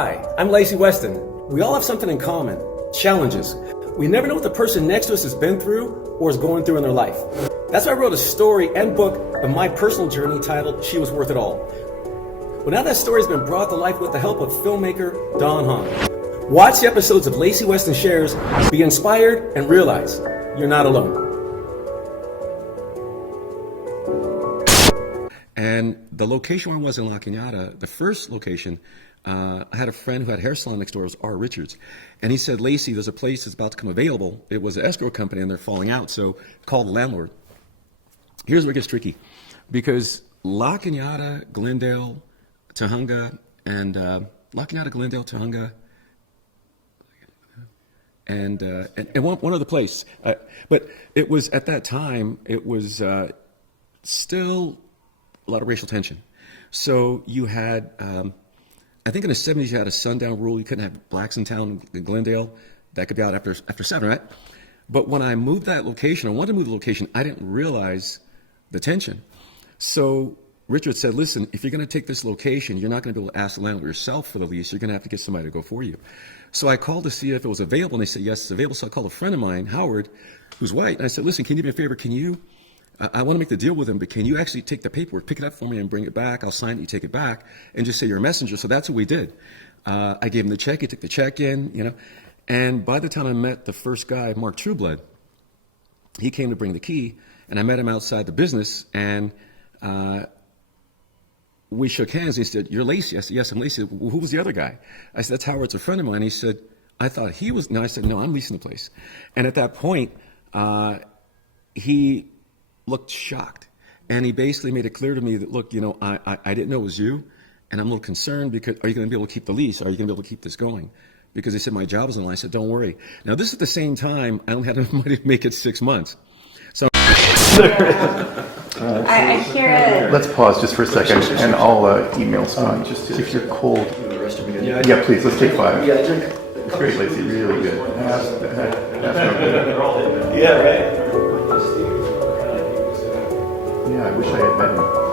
Hi, I'm Lacy Weston. We all have something in common, challenges. We never know what the person next to us has been through or is going through in their life. That's why I wrote a story and book of my personal journey titled She Was Worth It All. Well, now that story's been brought to life with the help of filmmaker Don Hahn. Watch the episodes of Lacy Weston Shares, be inspired, and realize you're not alone. And the location where I was in La Cañada, the first location, I had a friend who had a hair salon next door, it was R. Richards. And he said, Lacy, there's a place that's about to come available. It was an escrow company and they're falling out, so call the landlord. Here's where it gets tricky. Because La Cañada, Glendale, Tujunga, and La Cañada, Glendale, Tujunga, and one other place. But it was, at that time, it was still a lot of racial tension. So you had, I think in the 70s you had a sundown rule. You couldn't have blacks in town in Glendale. That could be out after 7, right? But when I moved that location, I wanted to move the location, I didn't realize the tension. So Richard said, listen, if you're going to take this location, you're not going to be able to ask the landlord yourself for the lease. You're going to have to get somebody to go for you. So I called to see if it was available, and they said, yes, it's available. So I called a friend of mine, Howard, who's white, and I said, listen, can you do me a favor? Can you, I want to make the deal with him, but can you actually take the paperwork, pick it up for me and bring it back? I'll sign it, you take it back, and just say you're a messenger. So that's what we did. I gave him the check, he took the check in, and by the time I met the first guy, Mark Trueblood, he came to bring the key, and I met him outside the business, and we shook hands. He said, you're Lacy? I said, yes, I'm Lacy. Well, who was the other guy? I said, that's Howard's a friend of mine. He said, I thought he was, no, I said, no, I'm leasing the place. And at that point, he looked shocked. And he basically made it clear to me that, look, I didn't know it was you, and I'm a little concerned because, are you going to be able to keep the lease? Are you going to be able to keep this going? Because they said my job was on the line. I said, don't worry. Now, this is at the same time, I only had enough money to make it 6 months. So I hear it. Let's pause just for a second, and I'll email Scott. Just if you're cold. Yeah, please, let's take 5. Yeah, drink. It's great, Lacy, really good. Yeah, right. Yeah, I wish I had met him.